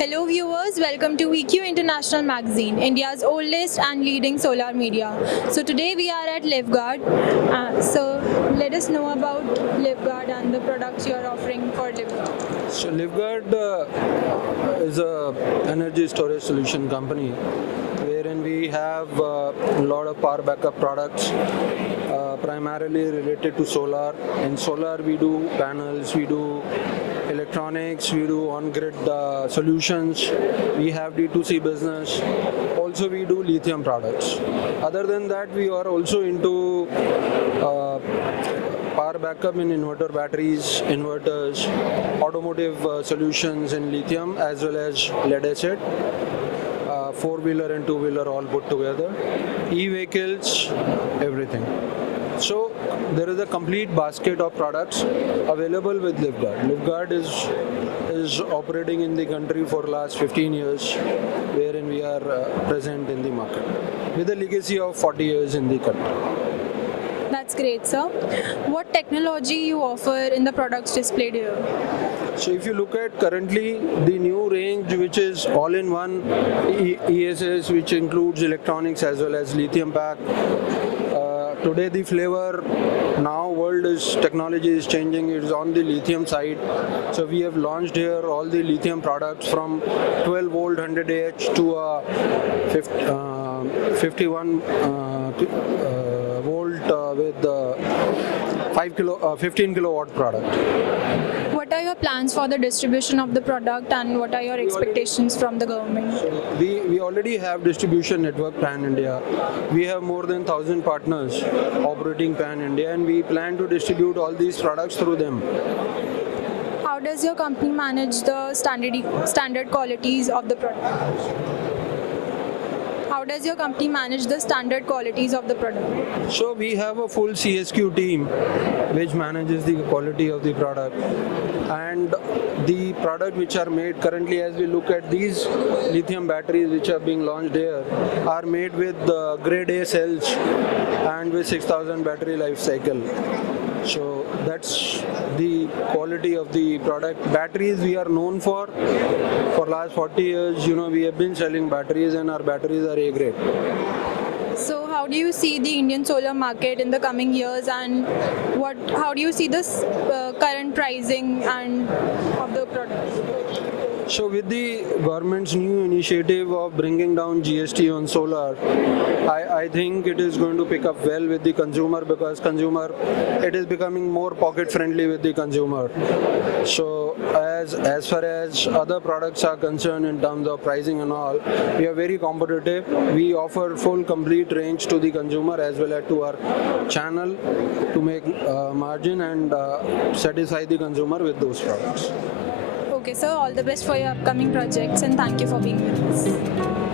Hello viewers, welcome to VQ International Magazine, India's oldest and leading solar media. So today we are at Livguard. So let us know about Livguard and the products you are offering for Livguard. So Livguard is a energy storage solution company wherein we have a lot of power backup products primarily related to solar. In solar we do panels, we do electronics, we do on-grid solutions, we have D2C business, also we do lithium products. Other than that, we are also into power backup in inverter batteries, inverters, automotive solutions in lithium as well as lead acid, four-wheeler and two-wheeler all put together, e-vehicles, everything. So there is a complete basket of products available with Livguard. Livguard is operating in the country for last 15 years, wherein we are present in the market with a legacy of 40 years in the country. That's great, sir. What technology you offer in the products displayed here? So if you look at currently the new range, which is all-in-one ESS, which includes electronics as well as lithium pack. Today the flavor, now world is technology is changing, it's on the lithium side. So we have launched here all the lithium products from 12 volt 100 Ah to 51 volt with 15 kilowatt product. What are your plans for the distribution of the product and what are your expectations from the government? We already have distribution network pan India. We have more than 1,000 partners operating pan India and we plan to distribute all these products through them. How does your company manage the standard qualities of the product? How does your company manage the standard qualities of the product? So we have a full CSQ team which manages the quality of the product, and the product which are made currently, as we look at these lithium batteries which are being launched here, are made with grade A cells and with 6,000 battery life cycle. So that's the quality of the product. Batteries we are known for last 40 years, we have been selling batteries and our batteries are A grade. So how do you see the Indian solar market in the coming years, and how do you see this current pricing and of the product? So with the government's new initiative of bringing down GST on solar, I think it is going to pick up well with the consumer, because it is becoming more pocket friendly with the consumer. So as far as other products are concerned in terms of pricing and all, we are very competitive. We offer full complete range to the consumer as well as to our channel to make margin and satisfy the consumer with those products. Okay, sir, all the best for your upcoming projects and thank you for being with us.